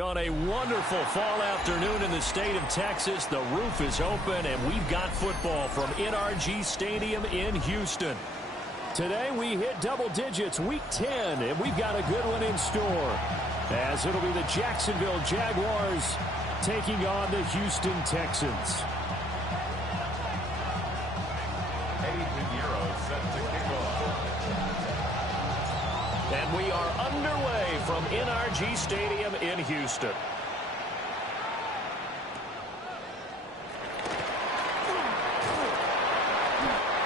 On a wonderful fall afternoon in the state of Texas, the roof is open, and we've got football from NRG Stadium in Houston. Today we hit double digits, week 10, and we've got a good one in store, as it'll be the Jacksonville Jaguars taking on the Houston Texans. And we are underway from NRG Stadium in Houston.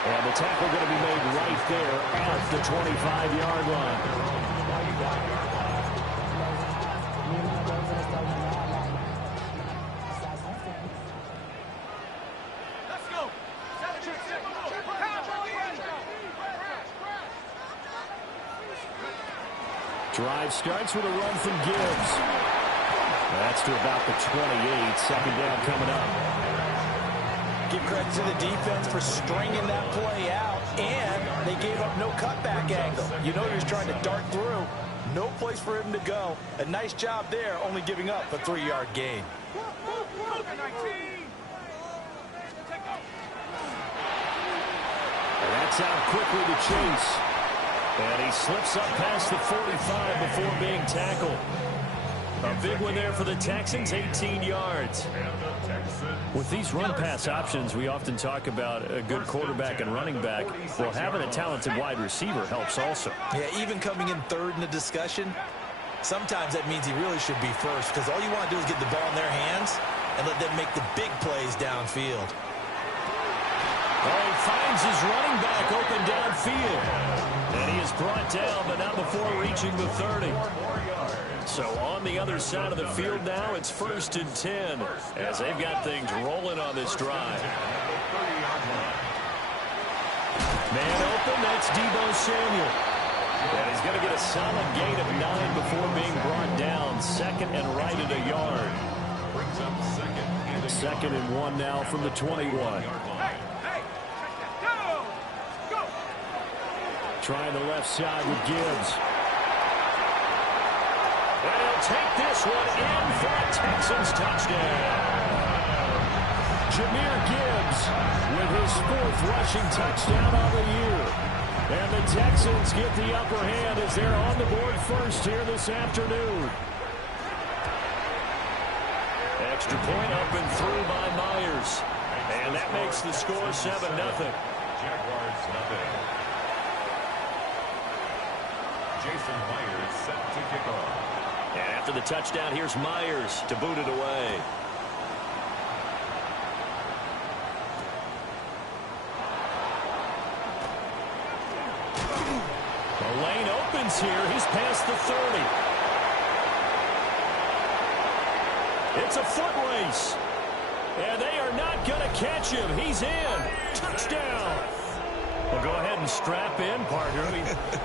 And the tackle going to be made right there at the 25-yard line. Drive starts with a run from Gibbs. That's to about the 28. Second down coming up. Give credit to the defense for stringing that play out, and they gave up no cutback angle. You know he's trying to dart through. No place for him to go. A nice job there, only giving up a 3-yard gain. And that's out quickly to Chase. And he slips up past the 45 before being tackled. A big one there for the Texans, 18 yards. With these run-pass options, we often talk about a good quarterback and running back. Well, having a talented wide receiver helps also. Yeah, even coming in third in the discussion, sometimes that means he really should be first, because all you want to do is get the ball in their hands and let them make the big plays downfield. Oh, he finds his running back open downfield. And he is brought down, but not before reaching the 30. So on the other side of the field now, it's 1st and 10, as they've got things rolling on this drive. Man open, that's Deebo Samuel. And he's going to get a solid gain of 9 before being brought down. Second and right at a yard. Second and 1 now from the 21. Trying the left side with Gibbs. And he'll take this one in for a Texans touchdown. Jahmyr Gibbs with his 4th rushing touchdown of the year. And the Texans get the upper hand as they're on the board first here this afternoon. Extra point up and through by Myers. And that makes the score 7-0. Jaguars nothing. Jason Myers set to kick off. And after the touchdown, here's Myers to boot it away. The lane opens here. He's past the 30. It's a foot race. And they are not going to catch him. He's in. Touchdown. Well, go ahead and strap in, partner.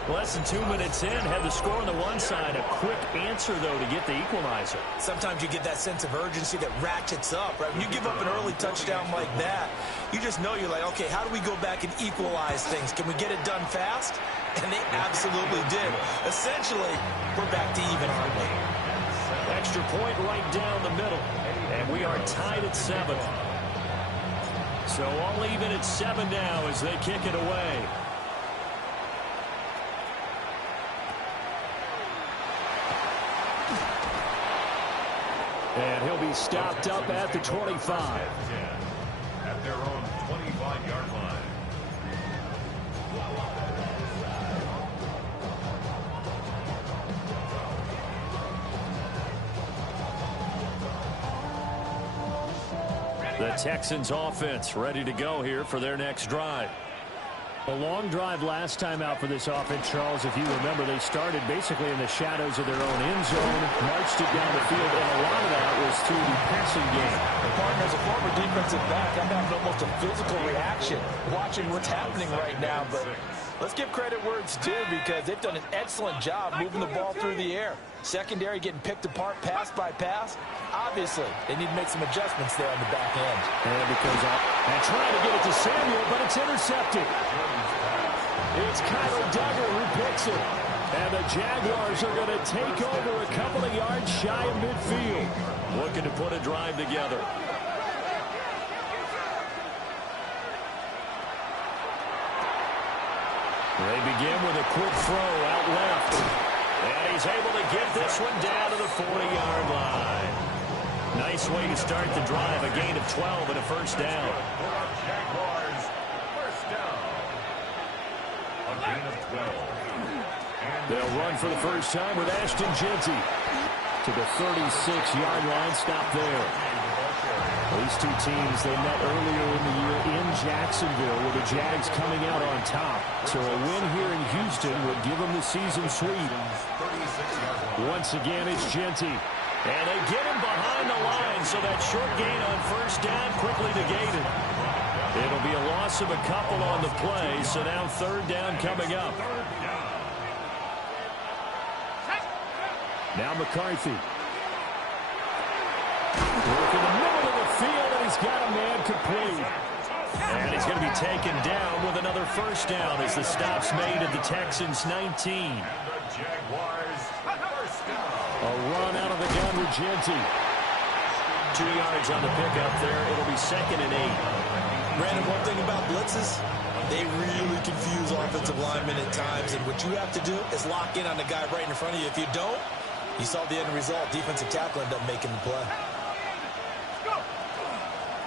Less than 2 minutes in, had the score on the one side. A quick answer, though, to get the equalizer. Sometimes you get that sense of urgency that ratchets up, right? When you give up an early touchdown like that, you just know you're like, okay, how do we go back and equalize things? Can we get it done fast? And they absolutely did. Essentially, we're back to even, aren't we? Extra point right down the middle. And we are tied at 7. So all even at 7 now as they kick it away. And he'll be stopped up at the 25. At their own 25-yard line. The Texans offense ready to go here for their next drive. A long drive last time out for this offense, Charles. If you remember, they started basically in the shadows of their own end zone, marched it down the field, and a lot of that was through the passing game. Partner, as a former defensive back, I'm having almost a physical reaction watching what's happening right now. But let's give credit where it's due, because they've done an excellent job moving the ball through the air. Secondary getting picked apart pass by pass. Obviously, they need to make some adjustments there on the back end. And it goes up. And trying to get it to Samuel, but it's intercepted. It's Kyler Duggar who picks it. And the Jaguars are going to take over a couple of yards shy of midfield. Looking to put a drive together. They begin with a quick throw out left. And he's able to get this one down to the 40-yard line. Nice way to start the drive. A gain of 12 and a first down. Jaguars, first down. A gain of 12. They'll run for the first time with Ashton Jeanty to the 36-yard line. Stop there. These two teams, they met earlier in the year in Jacksonville with the Jags coming out on top. So a win here in Houston would give them the season sweep. Once again, it's Jeanty. And they get him behind the line, so that short gain on first down quickly negated. It'll be a loss of a couple on the play, so now third down coming up. Now McCarthy. Work in the middle of the field, and he's got a man complete. And he's going to be taken down with another first down as the stop's made at the Texans' 19. A run out of the gun with Jeanty. 2 yards on the pickup there. It'll be 2nd and 8. Brandon, one thing about blitzes, they really confuse offensive linemen at times, and what you have to do is lock in on the guy right in front of you. If you don't, you saw the end result. Defensive tackle ended up making the play.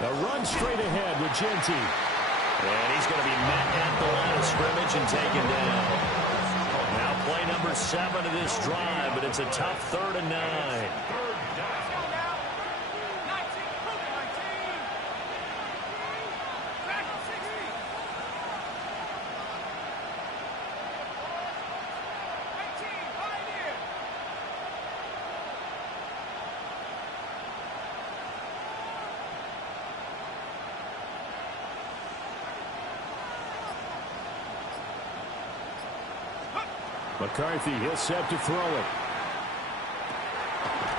A run straight ahead with Jeanty. And he's going to be met at the line of scrimmage and taken down. Now play number 7 of this drive, but it's a tough 3rd and 9. McCarthy, he'll set to throw it.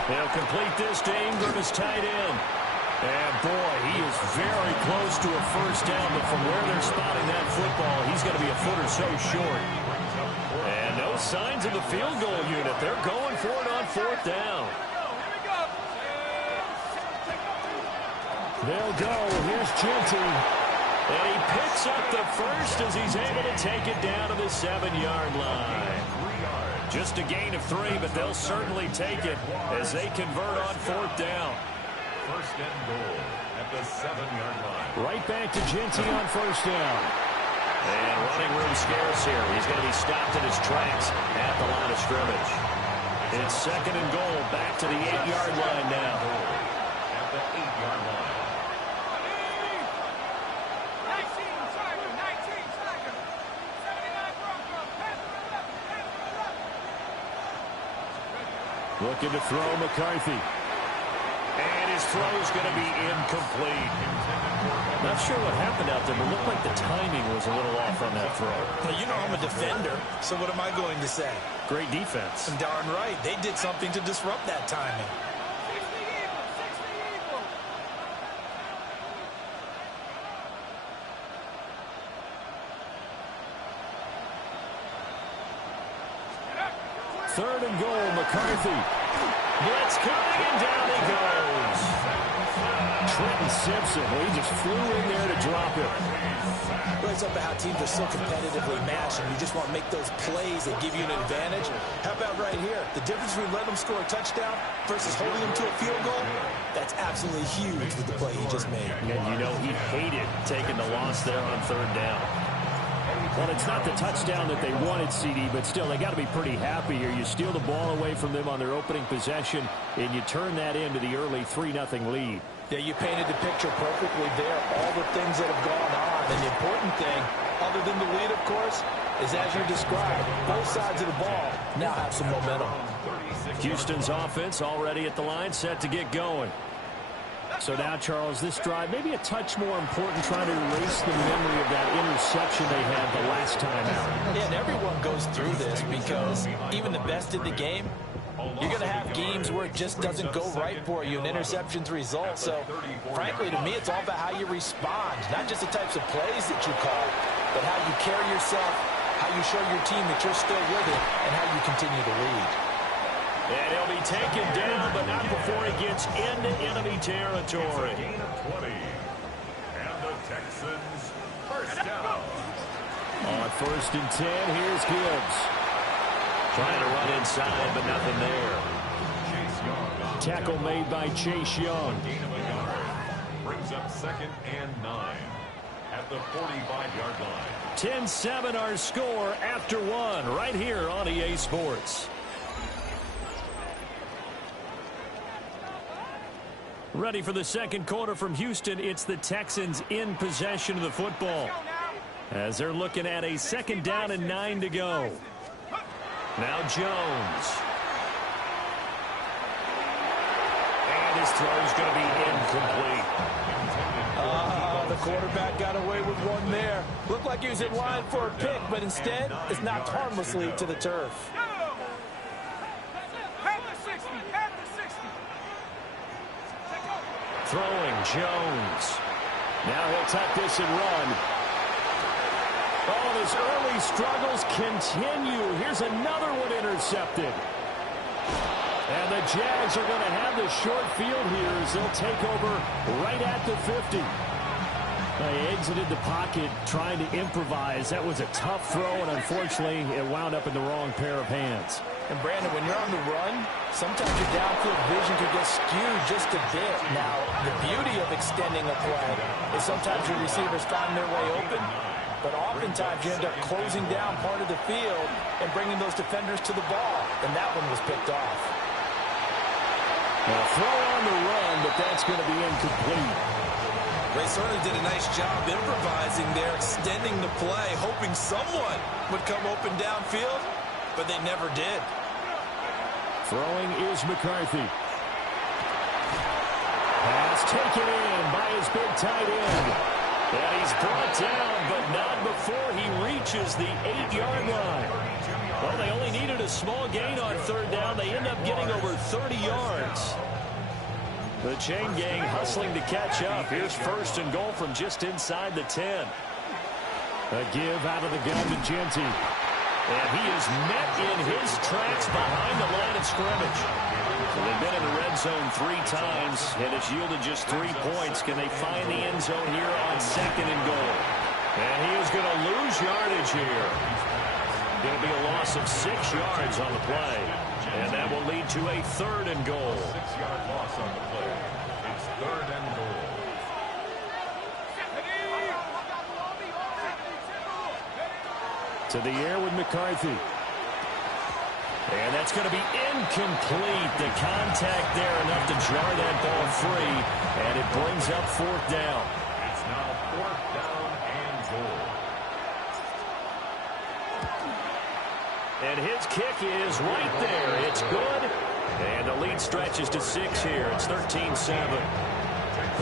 They'll complete this to Ingram as tight end. And boy, he is very close to a first down, but from where they're spotting that football, he's going to be a foot or so short. And no signs of the field goal unit. They're going for it on 4th down. They'll go. Here's Jeanty. And he picks up the first as he's able to take it down to the 7-yard line. Just a gain of 3, but they'll certainly take it as they convert on 4th down. First and goal at the 7-yard line. Right back to Jeanty on first down. And running room scarce here. He's going to be stopped in his tracks at the line of scrimmage. It's 2nd and goal, back to the 8-yard line now. At the 8-yard line. Looking to throw McCarthy. And his throw is going to be incomplete. Not sure what happened out there, but it looked like the timing was a little off on that throw. Well, you know I'm a defender, so what am I going to say? Great defense. And darn right, they did something to disrupt that timing. Third and goal, McCarthy. Blitz coming, and down he goes. Trenton Simpson, well, he just flew in there to drop it. Well, it's up to how teams are so competitively matched, and you just want to make those plays that give you an advantage. How about right here? The difference between letting them score a touchdown versus holding them to a field goal, that's absolutely huge with the play he just made. And you know he hated taking the loss there on 3rd down. Well, it's not the touchdown that they wanted, CD, but still, they got to be pretty happy here. You steal the ball away from them on their opening possession, and you turn that into the early 3-0 lead. Yeah, you painted the picture perfectly there. All the things that have gone on. And the important thing, other than the lead, of course, is as you described, both sides of the ball now have some momentum. Houston's offense already at the line, set to get going. So now, Charles, this drive maybe a touch more important, trying to erase the memory of that interception they had the last time out. Yeah, and everyone goes through this because even the best in the game, you're going to have games where it just doesn't go right for you, and interceptions result. So, frankly, to me, it's all about how you respond, not just the types of plays that you call, but how you carry yourself how you show your team that you're still with it, and how you continue to lead. And he'll be taken down, but not before he gets into enemy territory. It's a gain of 20. And the Texans first down. On 1st and 10, here's Gibbs. Trying to run inside, but nothing there. Chase Young. Tackle made by Chase Young. Gain of a yard. Brings up 2nd and 9 at the 45-yard line. 10-7 our score after one right here on EA Sports. Ready for the second quarter from Houston. It's the Texans in possession of the football, as they're looking at a 2nd down and 9 to go. Now Jones. And his throw's going to be incomplete. The quarterback got away with one there. Looked like he was in line for a pick, but instead it's knocked harmlessly to the turf. Throwing Jones. Now he'll tuck this and run. Oh, his early struggles continue. Here's another one intercepted. And the Jags are going to have the short field here as they'll take over right at the 50. They exited the pocket trying to improvise. That was a tough throw, and unfortunately, it wound up in the wrong pair of hands. And Brandon, when you're on the run, sometimes your downfield vision can get skewed just a bit. Now, the beauty of extending a play is sometimes your receivers find their way open, but oftentimes you end up closing down part of the field and bringing those defenders to the ball, and that one was picked off. A throw on the run, but that's going to be incomplete. They certainly did a nice job improvising there, extending the play, hoping someone would come open downfield, but they never did. Throwing is McCarthy. Pass taken in by his big tight end. And he's brought down, but not before he reaches the 8-yard line. Well, they only needed a small gain on 3rd down. They end up getting over 30 yards. The chain gang hustling to catch up. Here's 1st and goal from just inside the 10. A give out of the gun to Genty. And he is met in his tracks behind the line of scrimmage. So they've been in the red zone 3 times, and it's yielded just 3 points. Can they find the end zone here on 2nd and goal? And he is going to lose yardage here. Going to be a loss of 6 yards on the play. And that will lead to a 3rd and goal. 6-yard loss on the play. It's 3rd and goal. To the air with McCarthy. And that's going to be incomplete. The contact there enough to jar that ball free. And it brings up 4th down. It's now 4th down and goal. And his kick is right there. It's good. And the lead stretches to 6 here. It's 13-7.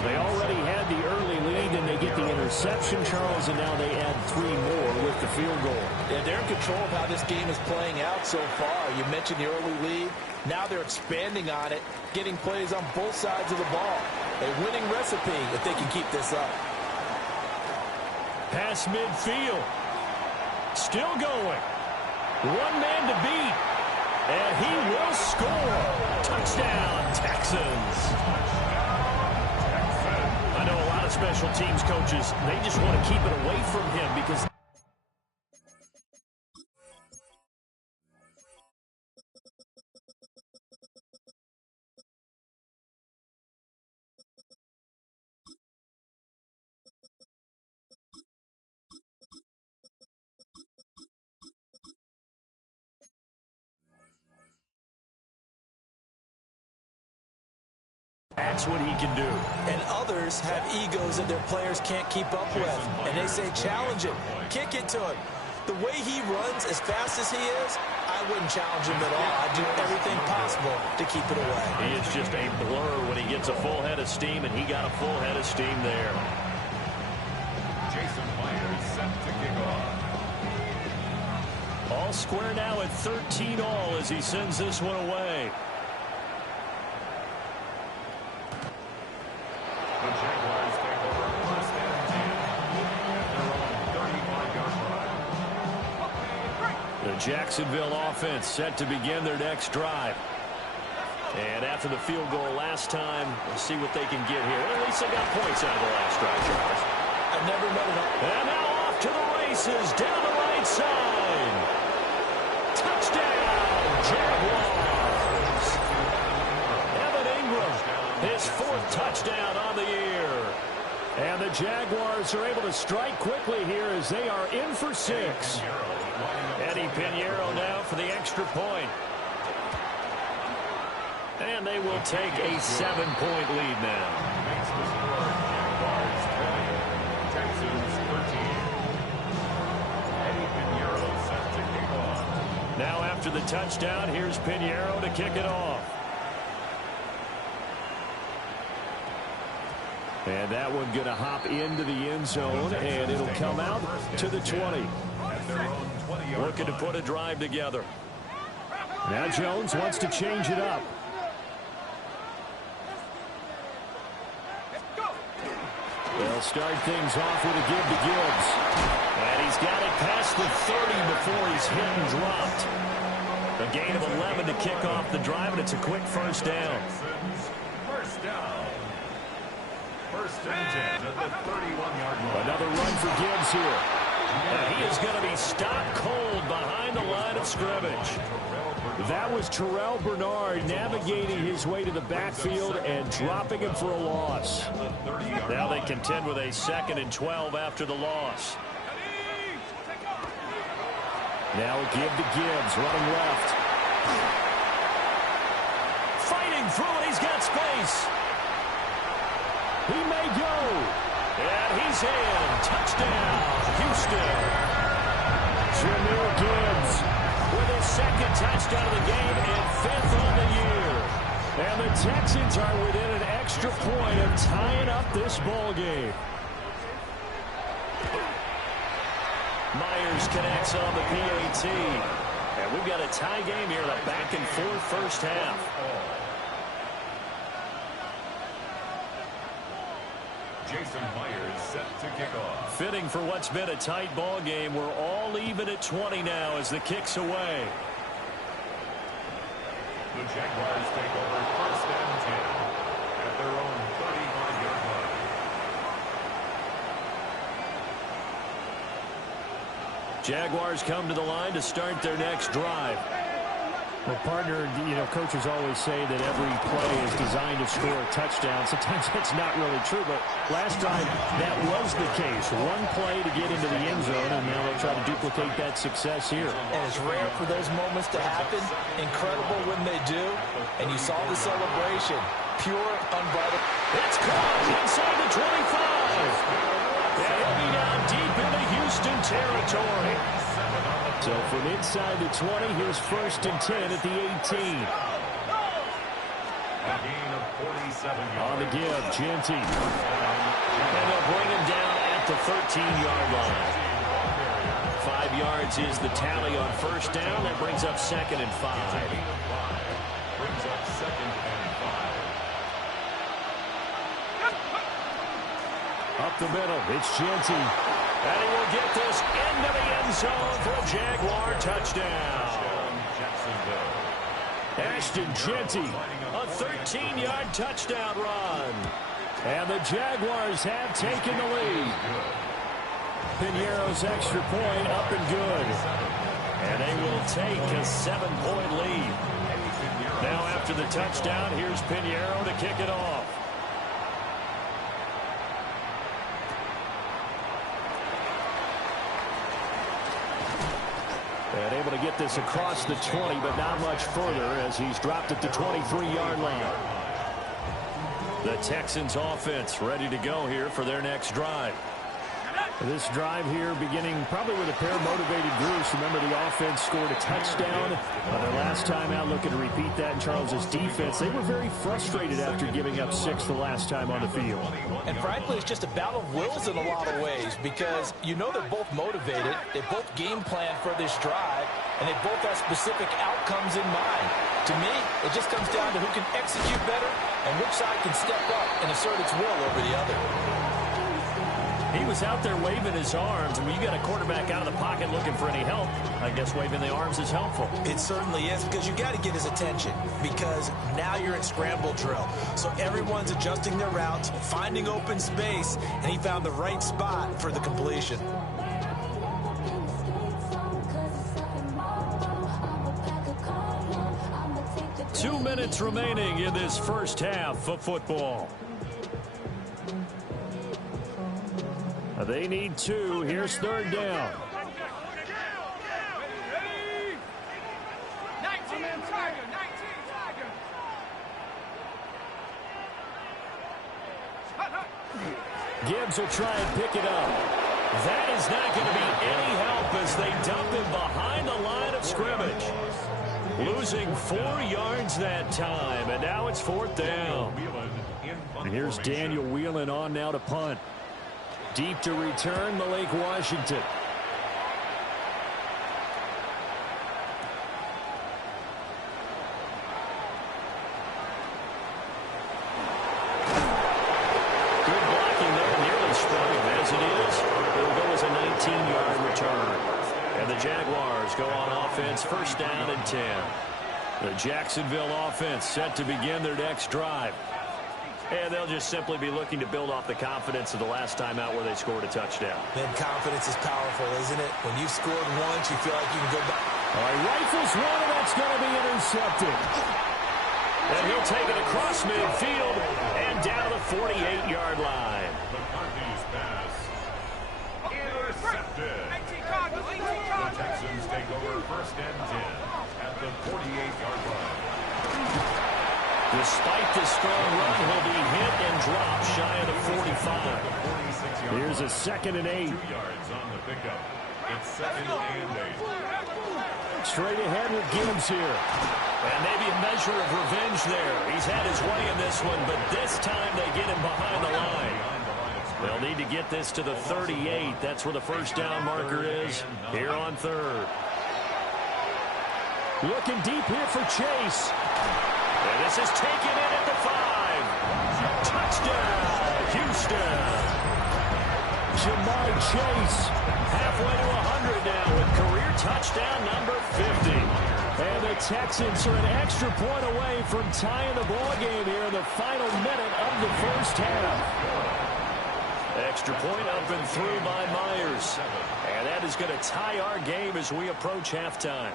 They already had the early lead, and they get the interception, Charles, and now they add 3 more with the field goal. Yeah, they're in control of how this game is playing out so far. You mentioned the early lead. Now they're expanding on it, getting plays on both sides of the ball. A winning recipe if they can keep this up. Pass midfield. Still going. One man to beat. And he will score. Touchdown, Texans. I know a lot of special teams coaches, they just want to keep it away from him because that's what he can do. And others have egos that their players can't keep up with. And they say, challenge him, kick it to him. The way he runs as fast as he is, I wouldn't challenge him at all. I'd do everything possible to keep it away. He is just a blur when he gets a full head of steam, and he got a full head of steam there. Jason Myers set to kick off. All square now at 13 all as he sends this one away. The Jaguars take over 1st and 10 at their own 35-yard line. The Jacksonville offense set to begin their next drive. And after the field goal last time, we'll see what they can get here. Well, at least they got points out of the last drive, Charles. I never met it. And now off to the races, down the right side. Touchdown, Jaguars. Evan Ingram, his 4th touchdown on the year. And the Jaguars are able to strike quickly here as they are in for 6. Eddie Pinheiro now for the extra point. And they will take a 7-point lead now. Now after the touchdown, here's Pinheiro to kick it off. And that one going to hop into the end zone, and it'll come out to the 20. Looking to put a drive together. Now Jones wants to change it up. They'll start things off with a give to Gibbs. And he's got it past the 30 before he's hit and dropped. A gain of 11 to kick off the drive, and it's a quick first down. First down. First and 10 at the 31-yard line. Another run for Gibbs here. And he is going to be stopped cold behind the line of scrimmage. That was Terrell Bernard navigating his way to the backfield and dropping him for a loss. Now they contend with a 2nd and 12 after the loss. Now a give to Gibbs, running left. Fighting through it, he's got space. He may go. And he's in. Touchdown, Houston. Jahmyr Gibbs with his 2nd touchdown of the game and 5th on the year. And the Texans are within an extra point of tying up this ball game. Myers connects on the PAT. And we've got a tie game here in a back-and-forth first half. Jason Myers set to kick off. Fitting for what's been a tight ball game. We're all even at 20 now as the kick's away. The Jaguars take over 1st and 10 at their own 35-yard line. Jaguars come to the line to start their next drive. Well, partner, coaches always say that every play is designed to score a touchdown. Sometimes that's not really true, but last time that was the case. One play to get into the end zone, and now they'll try to duplicate that success here. And it's rare for those moments to happen. Incredible when they do. And you saw the celebration. Pure, unbridled. It's caught inside the 25. And he'll be down deep into Houston territory. So from inside the 20, here's 1st and 10 at the 18. A gain of 47 yards. On the give, Genty. And they'll bring him down at the 13-yard line. 5 yards is the tally on first down. That brings up 2nd and 5. Brings up 2nd and 5. Up the middle, it's Genty. And he will get this into the end zone for a Jaguar touchdown. Ashton Genty, a 13-yard touchdown run. And the Jaguars have taken the lead. Pinheiro's extra point up and good. And they will take a 7-point lead. Now after the touchdown, here's Pinheiro to kick it off. And able to get this across the 20, but not much further as he's dropped at the 23-yard line. The Texans offense ready to go here for their next drive. This drive here beginning probably with a pair of motivated Bruce. Remember, the offense scored a touchdown their last time out. Looking to repeat that in Charles's defense. They were very frustrated after giving up 6 the last time on the field. And frankly, it's just a battle of wills in a lot of ways because they're both motivated. They both game plan for this drive, and they both have specific outcomes in mind. To me, it just comes down to who can execute better and which side can step up and assert its will over the other. He was out there waving his arms. And when you got a quarterback out of the pocket looking for any help, I guess waving the arms is helpful. It certainly is, because you got to get his attention, because now you're in scramble drill. So everyone's adjusting their routes, finding open space, and he found the right spot for the completion. Two minutes remaining in this first half of football. They need two. Here's third down. Gibbs will try and pick it up. That is not going to be any help as they dump him behind the line of scrimmage. Losing 4 yards that time, and now it's fourth down. And here's Daniel Whelan on now to punt. Deep to return, Malik Washington. Good blocking there, nearly sprung him. As it is, it'll go as a 19-yard return. And the Jaguars go on offense, first down and 10. The Jacksonville offense set to begin their next drive. And they'll just simply be looking to build off the confidence of the last time out where they scored a touchdown. Man, confidence is powerful, isn't it? When you've scored once, you feel like you can go back. All right, rifles one, and that's going to be intercepted. And he'll take it across midfield and down to the 48-yard line. McCarthy's pass intercepted. The Texans take over first and 10 at the 48-yard line. Despite the strong run, he'll be hit and dropped shy of the 45. Here's a 2nd and 8. 2 yards on the pickup. It's 2nd and 8. Straight ahead with Gibbs here. And maybe a measure of revenge there. He's had his way in this one, but this time they get him behind the line. They'll need to get this to the 38. That's where the first down marker is here on third. Looking deep here for Chase. And this is taken in at the 5. Touchdown, Houston. Jamar Chase halfway to 100 now with career touchdown number 50. And the Texans are an extra point away from tying the ball game here in the final minute of the first half. Extra point up and through by Myers. And that is going to tie our game as we approach halftime.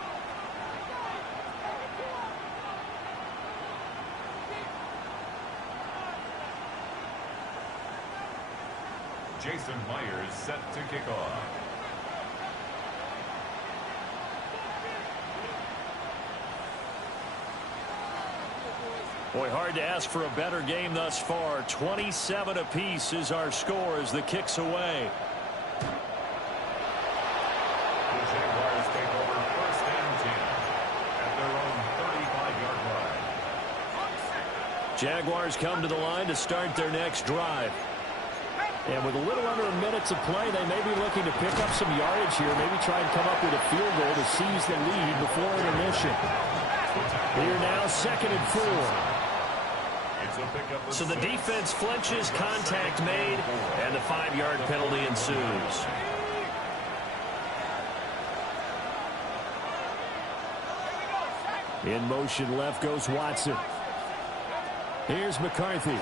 Jason Myers set to kick off. Boy, hard to ask for a better game thus far. 27 apiece is our score as the kick's away. The Jaguars take over first and 10 at their own 35-yard line. Jaguars come to the line to start their next drive. And with a little under a minute to play, they may be looking to pick up some yardage here, maybe try and come up with a field goal to seize the lead before intermission. Here now, 2nd and 4. So the defense flinches, contact made, and the 5-yard penalty ensues. In motion left goes Watson. Here's McCarthy.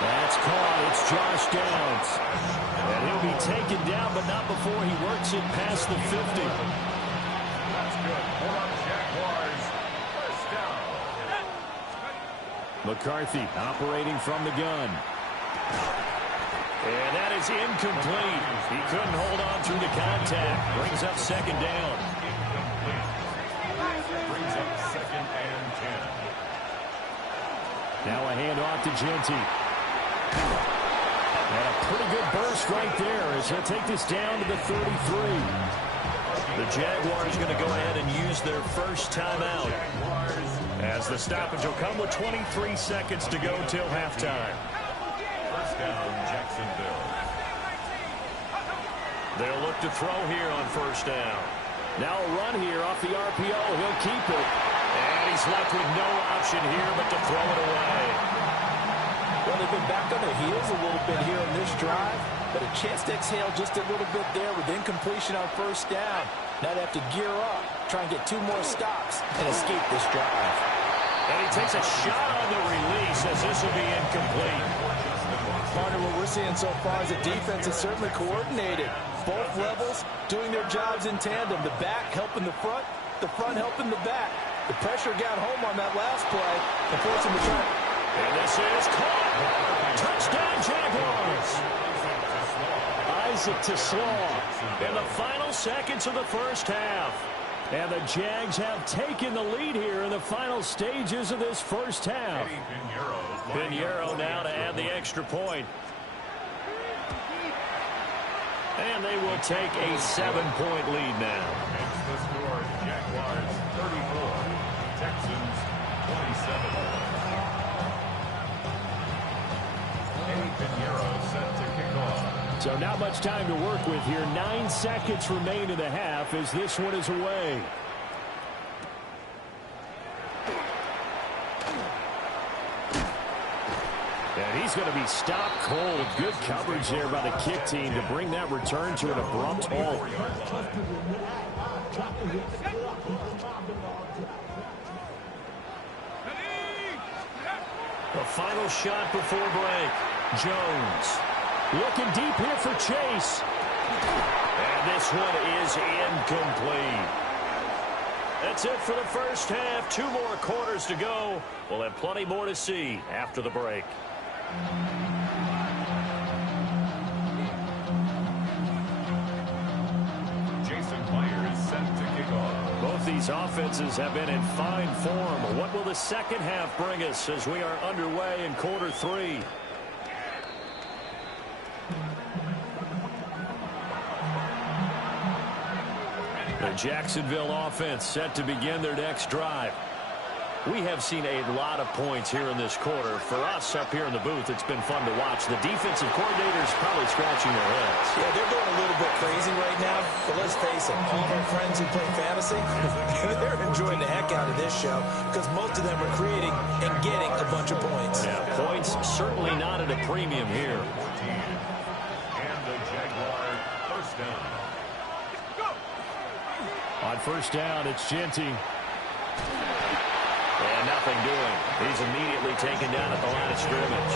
That's caught. It's Josh Downs. And he'll be taken down, but not before he works it past the 50. That's good. Hold on, Jaguars. First down. McCarthy operating from the gun. And that is incomplete. He couldn't hold on through the contact. Brings up 2nd down. Brings up 2nd and 10. Now a handoff to Genty. And a pretty good burst right there as he'll take this down to the 33. The Jaguars going to go ahead and use their first timeout as the stoppage will come with 23 seconds to go till halftime. First down, Jacksonville. They'll look to throw here on first down. Now a run here off the RPO. He'll keep it. And he's left with no option here but to throw it away. Well, they've been back on their heels a little bit here in this drive, but a chance to exhale just a little bit there with incompletion on first down. Now they have to gear up, try and get 2 more stops, and escape this drive. And he takes a shot on the release as this will be incomplete. Partner, what we're seeing so far is the defense is certainly coordinated. Both levels doing their jobs in tandem. The back helping the front helping the back. The pressure got home on that last play and forced him to try. And this is caught. Touchdown, Jaguars. Isaac to Slaw in the final seconds of the first half. And the Jags have taken the lead here in the final stages of this first half. Pinheiro now to add the extra point. And they will take a 7-point lead now. Makes the score Jaguars 34, Texans 27. Pinheiro set to kick off. So not much time to work with here. 9 seconds remain in the half as this one is away. And he's going to be stopped cold. Good coverage there by the kick team to bring that return to an abrupt halt. The final shot before break. Jones looking deep here for Chase. And this one is incomplete. That's it for the first half. 2 more quarters to go. We'll have plenty more to see after the break. Jason Myers set to kick off. Both these offenses have been in fine form. What will the second half bring us as we are underway in quarter 3? The Jacksonville offense set to begin their next drive. We have seen a lot of points here in this quarter. For us up here in the booth, it's been fun to watch. The defensive coordinators probably scratching their heads. Yeah, they're going a little bit crazy right now. But let's face it, all of our friends who play fantasy, they're enjoying the heck out of this show because most of them are creating and getting a bunch of points. Yeah, points certainly not at a premium here. And the Jaguar first down. On first down, it's Genty. And nothing doing. He's immediately taken down at the line of scrimmage.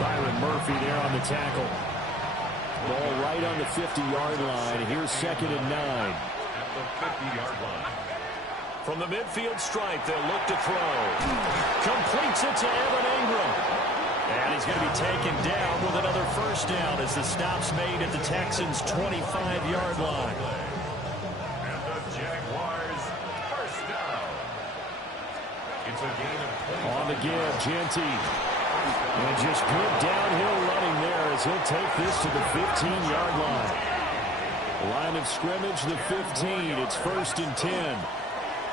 Byron Murphy there on the tackle. Ball right on the 50-yard line. Here's 2nd and 9. At the 50-yard line. From the midfield stripe, they'll look to throw. Completes it to Evan Ingram. And he's going to be taken down with another first down as the stop's made at the Texans' 25-yard line. And the Jaguars first down. It's a gain of 20. On the give, Genty. And just good downhill running there as he'll take this to the 15-yard line. Line of scrimmage, the 15. It's 1st and 10.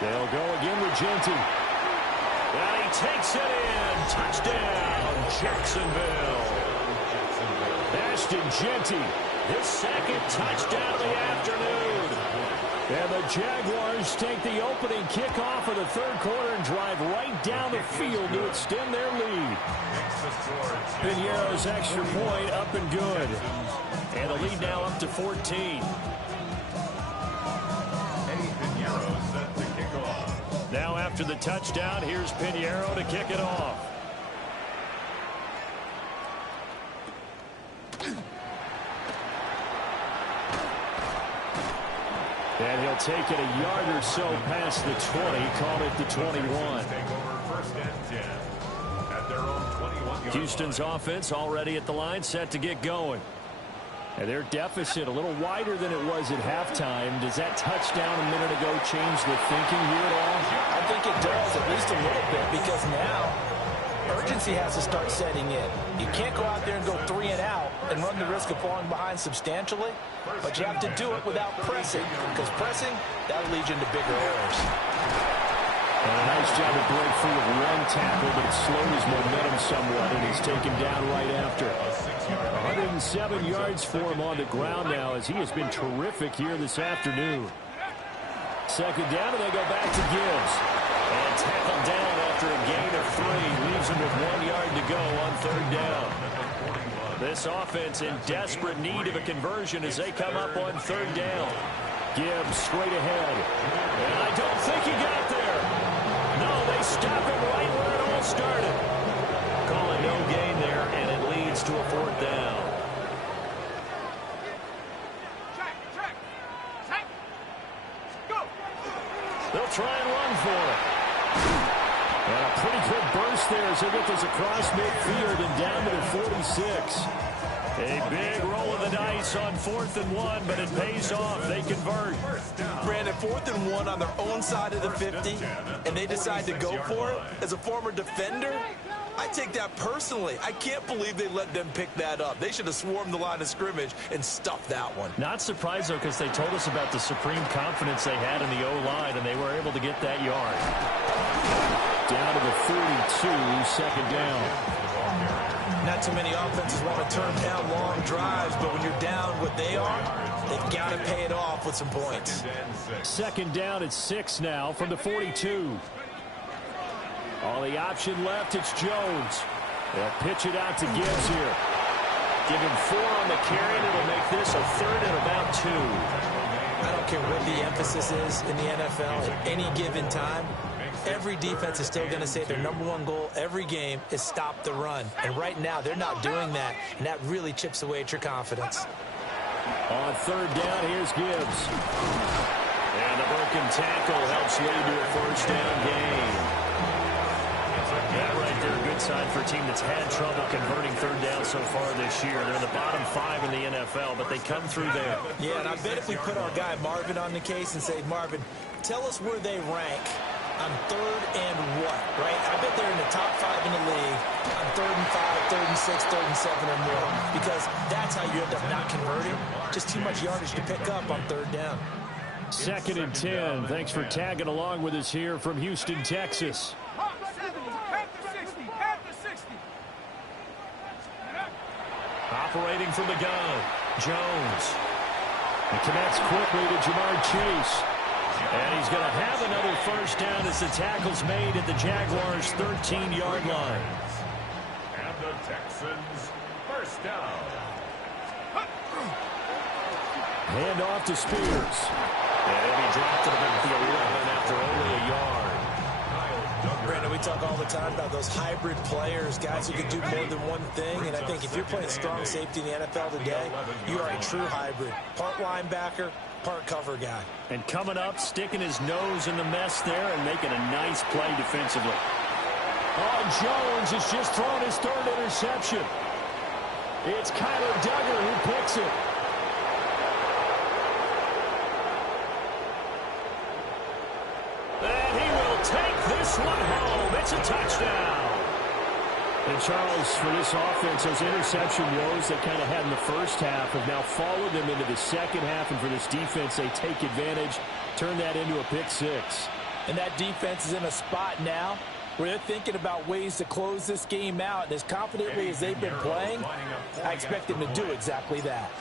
They'll go again with Genty. And he takes it in. Touchdown, Jacksonville. Ashton Genty, his 2nd touchdown of the afternoon. And the Jaguars take the opening kickoff of the 3rd quarter and drive right down the field to extend their lead. Pinheiro's extra point up and good. And the lead now up to 14. Pinheiro set to kick off. Now after the touchdown, here's Pinheiro to kick it off. And he'll take it a yard or so past the 20, call it the 21. Take over 1st and 10 at their own 21-yard Houston's line. offense already at the line, set to get going. And their deficit a little wider than it was at halftime. Does that touchdown a minute ago change the thinking here at all? I think it does, at least a little bit, because now urgency has to start setting in. You can't go out there and go 3 and out and run the risk of falling behind substantially, but you have to do it without pressing, because pressing, that'll lead you into bigger errors. And a nice job to break free of 1 tackle, but it slowed his momentum somewhat, and he's taken down right after. 107 yards for him on the ground now, as he has been terrific here this afternoon. 2nd down, and they go back to Gibbs. And tackled down at after a gain of 3. Leaves him with 1 yard to go on third down. This offense in desperate need of a conversion as they come up on third down. Gibbs straight ahead. And I don't think he got there. No, they stop him right where it all started. Calling no gain there, and it leads to a fourth down. They'll try and run for it. And a pretty good burst there as they get this across midfield and down to the 46. A big roll of the dice on 4th and 1, but it pays off. They convert. Brandon, 4th and 1 on their own side of the 50, and they decide to go for it. As a former defender, I take that personally. I can't believe they let them pick that up. They should have swarmed the line of scrimmage and stuffed that one. Not surprised, though, because they told us about the supreme confidence they had in the O-line, and they were able to get that yard. Down to the 42, second down. Not too many offenses want to turn down long drives, but when you're down what they are, they've got to pay it off with some points. Second down at 6 now from the 42. All the option left, it's Jones. They'll pitch it out to Gibbs here. Give him 4 on the carry, and it'll make this a third and about 2. I don't care what the emphasis is in the NFL at any given time. Every defense is still going to say their #1 goal every game is stop the run. And right now, they're not doing that, and that really chips away at your confidence. On third down, here's Gibbs. And the broken tackle helps lead to a first down gain. That right there, a good sign for a team that's had trouble converting third down so far this year. They're in the bottom 5 in the NFL, but they come through there. Yeah, and I bet if we put our guy Marvin on the case and say, Marvin, tell us where they rank on third and what, right? I bet they're in the top 5 in the league on 3rd and 5, 3rd and 6, 3rd and 7 or more, because that's how you end up not converting. Just too much yardage to pick up on third down. Second and 10. Thanks for tagging along with us here from Houston, Texas. Operating from the gun, Jones. He connects quickly to Jamar Chase. And he's going to have another first down as the tackle's made at the Jaguars' 13-yard line. And the Texans, first down. Hand off to Spears. And he'll be dropped to the back of the 11 after only a yard. Brandon, we talk all the time about those hybrid players, guys who can do more than one thing, and I think if you're playing strong safety in the NFL today, you are a true hybrid. Part linebacker, part cover guy. And coming up, sticking his nose in the mess there and making a nice play defensively. Oh, Jones has just thrown his 3rd interception. It's Kyler Duggar who picks it. And he will take this one home. It's a touchdown. And Charles, for this offense, those interception woes they kind of had in the first half have now followed them into the second half. And for this defense, they take advantage, turn that into a pick 6. And that defense is in a spot now where they're thinking about ways to close this game out. And as confidently as they've been playing, I expect them to do exactly that.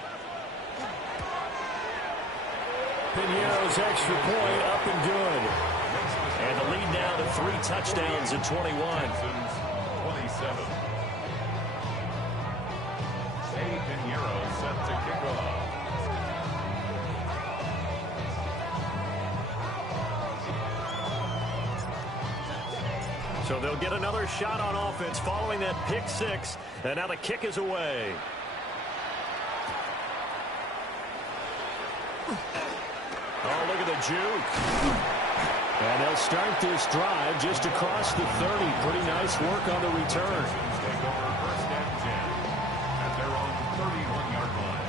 Pinheiro's extra point up and good. And the lead now to 3 touchdowns at 21. 27. Pinheiro set to kick off. So they'll get another shot on offense following that pick 6. And now the kick is away. Oh, look at the juke. And they'll start this drive just across the 30. Pretty nice work on the return. Take over first and 10 at their own 31-yard line.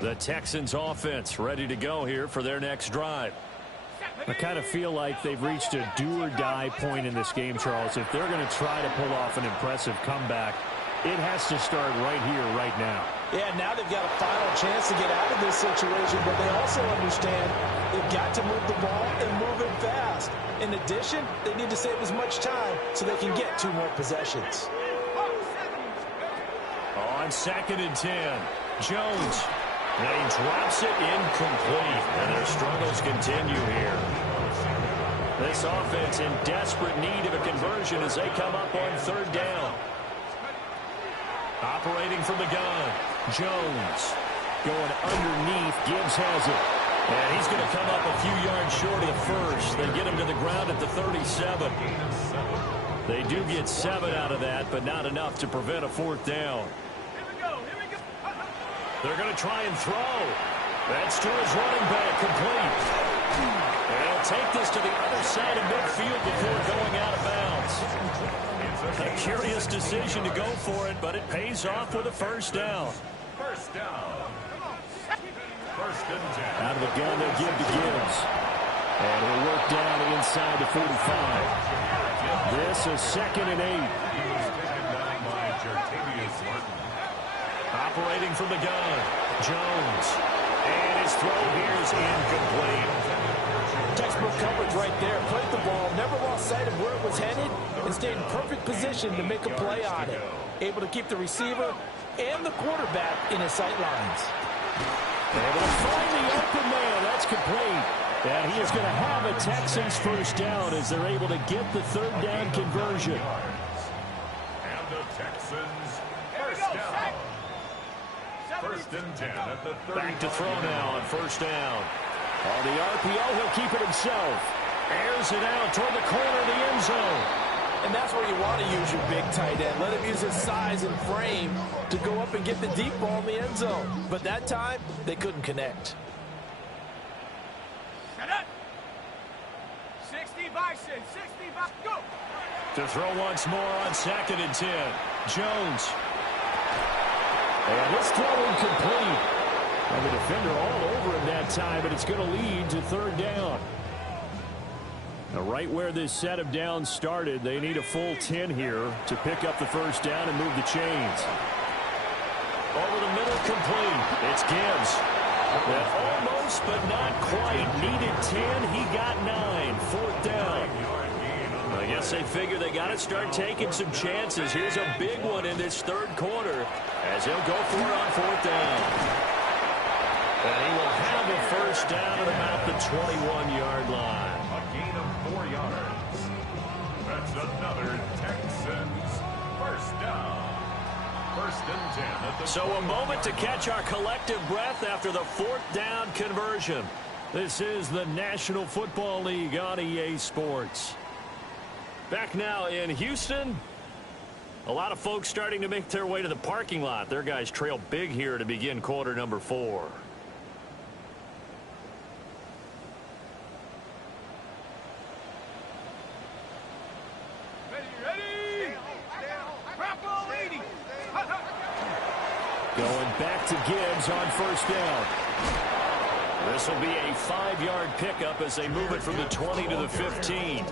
The Texans offense ready to go here for their next drive. I kind of feel like they've reached a do-or-die point in this game, Charles. If they're going to try to pull off an impressive comeback, it has to start right here, right now. Yeah, now they've got a final chance to get out of this situation, but they also understand they've got to move the ball and move it fast. In addition, they need to save as much time so they can get 2 more possessions. On 2nd and 10, Jones. And he drops it incomplete. And their struggles continue here. This offense in desperate need of a conversion as they come up on third down. Operating from the gun, Jones. Going underneath, Gibbs has it. And he's going to come up a few yards short of the first. They get him to the ground at the 37. They do get 7 out of that, but not enough to prevent a fourth down. They're going to try and throw. That's to his running back, complete. And he'll take this to the other side of midfield before going out of bounds. A curious decision to go for it, but it pays off with a first down. First down. First and 10. Out of the gun, they'll give to Gibbs. And he'll work down inside the 45. This is 2nd and 8. He was taken down by Jertavius Martin. Operating from the gun, Jones. And his throw here is incomplete. Textbook coverage right there. Played the ball, never lost sight of where it was headed, and stayed in perfect position to make a play on it. Able to keep the receiver and the quarterback in his sight lines. Able to find the open man. That's complete. And he is going to have a Texans first down as they're able to get the third down conversion. And the Texans first down. First and 10 at the 30. Back to throw now on first down. On the RPO, he'll keep it himself. Airs it out toward the corner of the end zone. And that's where you want to use your big tight end. Let him use his size and frame to go up and get the deep ball in the end zone. But that time, they couldn't connect. 60 Bison, 60 Bison, go! To throw once more on 2nd and 10. Jones. And this throw incomplete. And the defender all over him that time, but it's going to lead to third down. Now, right where this set of downs started, they need a full 10 here to pick up the first down and move the chains. Over the middle, complete. It's Gibbs. That almost, but not quite. Needed 10. He got 9. Fourth down. I guess they figure they got to start taking some chances. Here's a big one in this third quarter as he'll go for it on fourth down. And he will have a first down at about the 21-yard line. A gain of 4 yards. That's another Texans first down. First and 10 at the So a moment to catch our collective breath after the fourth down conversion. This is the National Football League on EA Sports. Back now in Houston. A lot of folks starting to make their way to the parking lot. Their guys trail big here to begin quarter number 4. Going back to Gibbs on first down. This will be a 5-yard pickup as they move it from the 20 to the 15.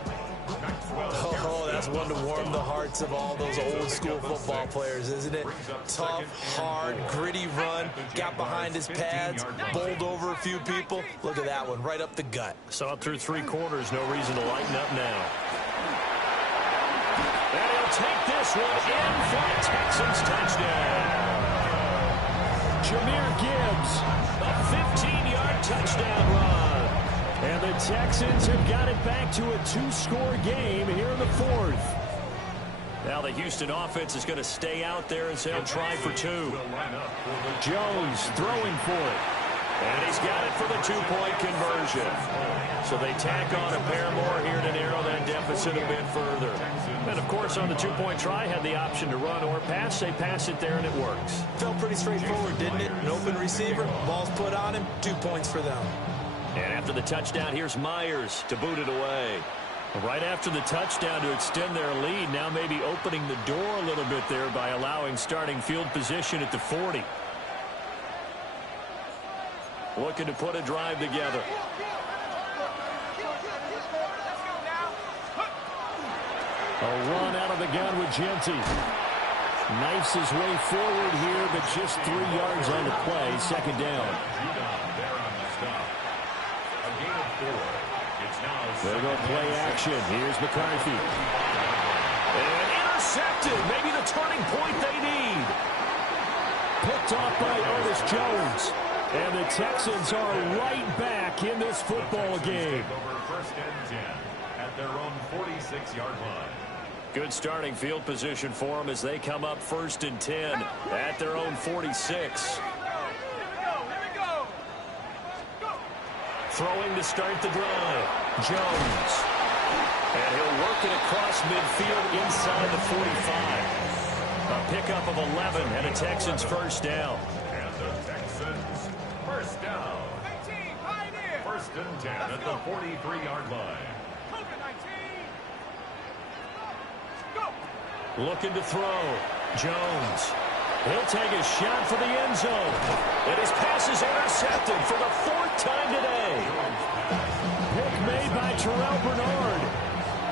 Oh, that's one to warm the hearts of all those old-school football players, isn't it? Tough, hard, gritty run, got behind his pads, bowled over a few people. Look at that one, right up the gut. Saw it through 3 quarters, no reason to lighten up now. And he'll take this one in for a Texans touchdown. Jahmyr Gibbs, a 15-yard touchdown run. And the Texans have got it back to a 2-score game here in the 4th. Now the Houston offense is going to stay out there as they'll try for 2. Jones throwing for it. And he's got it for the 2-point conversion. So they tack on a pair more here to narrow that deficit a bit further. And, of course, on the 2-point try, had the option to run or pass. They pass it there, and it works. Felt pretty straightforward, didn't it? An open receiver, ball's put on him, 2 points for them. And after the touchdown, here's Myers to boot it away. Right after the touchdown to extend their lead, now maybe opening the door a little bit there by allowing starting field position at the 40. Looking to put a drive together. A run out of the gun with Genty. Knifes his way forward here, but just 3 yards on the play. Second down. They'll go play action. Here's McCarthy. And intercepted. Maybe the turning point they need. Picked off by Ernest Jones. And the Texans are right back in this football game. Over 1st and 10 at their own 46-yard line. Good starting field position for them as they come up 1st and 10 at their own 46. Throwing to start the drive. Jones. And he'll work it across midfield inside the 45. A pickup of 11 and a Texans first down. And the Texans first down. 1st and 10 at the 43-yard line. Looking to throw. Jones. He'll take a shot for the end zone. And his pass is intercepted for the 4th time today. Pick made by Terrell Bernard.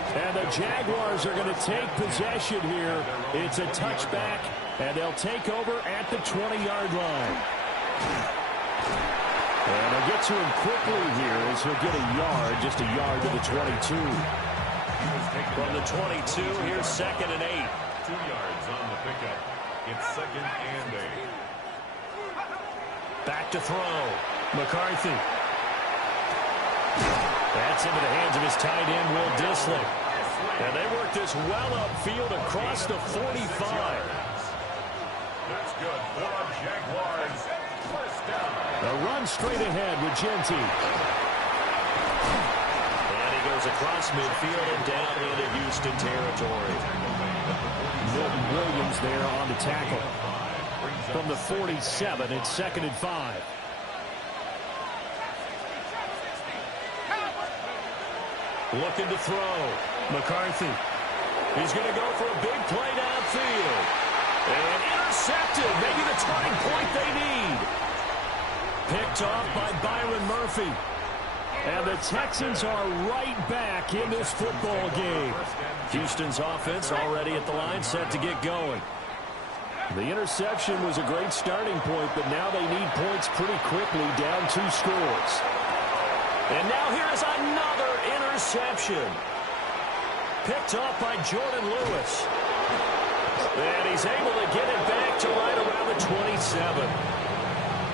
And the Jaguars are going to take possession here. It's a touchback, and they'll take over at the 20-yard line. And they'll get to him quickly here as he'll get a yard, just a yard to the 22. From the 22, here's 2nd and 8. 2 yards on the pickup. It's 2nd and 8. Back to throw. McCarthy. That's into the hands of his tight end, Will Dissly. And they work this well upfield across the 45. That's good for the Jaguars. First down. A run straight ahead with Genty. And he goes across midfield and down into Houston territory. Milton Williams there on the tackle. From the 47, it's 2nd and 5. Looking to throw. McCarthy. He's going to go for a big play downfield. And intercepted. Maybe the turning point they need. Picked off by Byron Murphy. And the Texans are right back in this football game. Houston's offense already at the line, set to get going. The interception was a great starting point, but now they need points pretty quickly, down 2 scores. And now here is another interception. Picked off by Jordan Lewis. And he's able to get it back to right around the 27.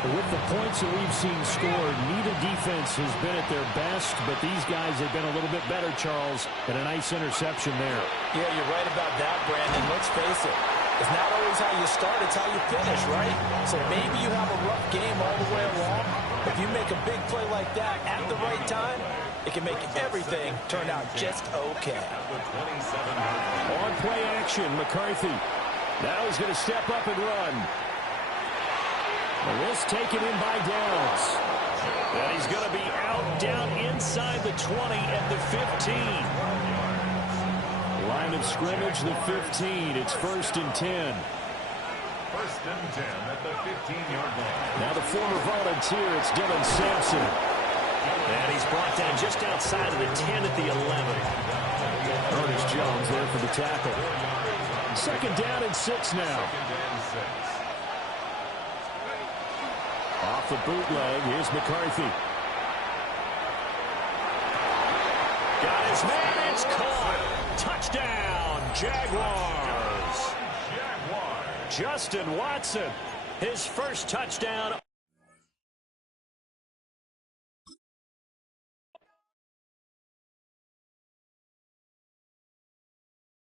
With the points that we've seen scored, neither defense has been at their best, but these guys have been a little bit better, Charles, and a nice interception there. Yeah, you're right about that, Brandon. Let's face it. It's not always how you start, it's how you finish, right? So maybe you have a rough game all the way along. If you make a big play like that at the right time, it can make everything turn out just okay. On play action, McCarthy. Now he's going to step up and run. And this taken in by Downs. And he's going to be out down inside the 20 at the 15. Line of scrimmage, the 15. It's 1st and 10. 1st and 10 at the 15-yard line. Now the former volunteer, it's Dylan Sampson. And he's brought down just outside of the 10 at the 11. Ernest Jones there for the tackle. 2nd down and 6 now. Off the bootleg, here's McCarthy. Got his man, it's caught. Touchdown, Jaguars. Justin Watson, his first touchdown